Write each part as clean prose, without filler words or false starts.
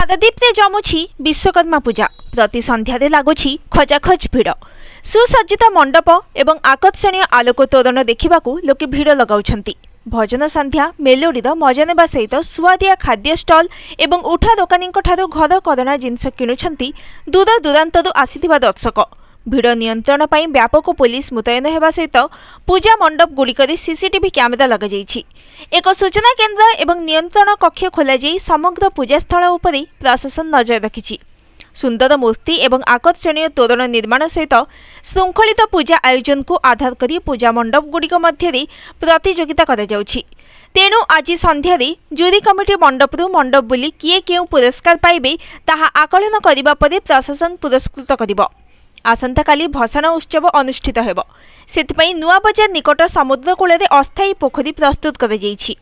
पारादीप रे जमुछि विश्वकर्मा पूजा। प्रति संध्यारे लगुछि खचाखच भिड़। सुसज्जित मंडप एवं आकर्षणीय आलोक तोरण देखा लोके भिड़ लगाउछंती। भजन संध्या मेलोडी मजा नेबा सहित सुआदिया खाद्य स्टल एवं उठा दोकानी घर करଣା जिनस किणुछंती दूर दूरांतरू आसीथिबा दर्शक। भिड़ नियंत्रण पई व्यापक पुलिस मुतयन हेबा सहित पूजा मंडप गुड़िकरे सीसीटीवी कैमेरा लगा जाइछि। एक सूचना केन्द्र एवं नियंत्रण कक्ष खोला जाई समग्र पूजास्थल उपरे प्रशासन नजर रखिछि। सुंदर मूर्ति एवं आकर्षणीय तोरण निर्माण सहित श्रृंखलित पूजा आयोजन को आधार करी पूजा मंडप गुड़िक मध्य प्रतियोगिता करा जाउछि। तेणु आज संध्यारे जूरी कमिटी मंडपरू मंडप बुली किए केउ पुरस्कार पाइबे ताहा आकलन करिबा परे प्रशासन पुरस्कृत करिबो। आसंता काली भसाण उत्सव अनुष्ठित हेबो। सेतिपई नुआ बजार निकट समुद्र कूल रे अस्थायी पोखरी प्रस्तुत करा जाइछि।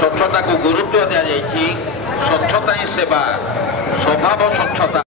स्वच्छता को गुरुत्व दिया स्वच्छता ही सेवा स्वभाव स्वच्छता।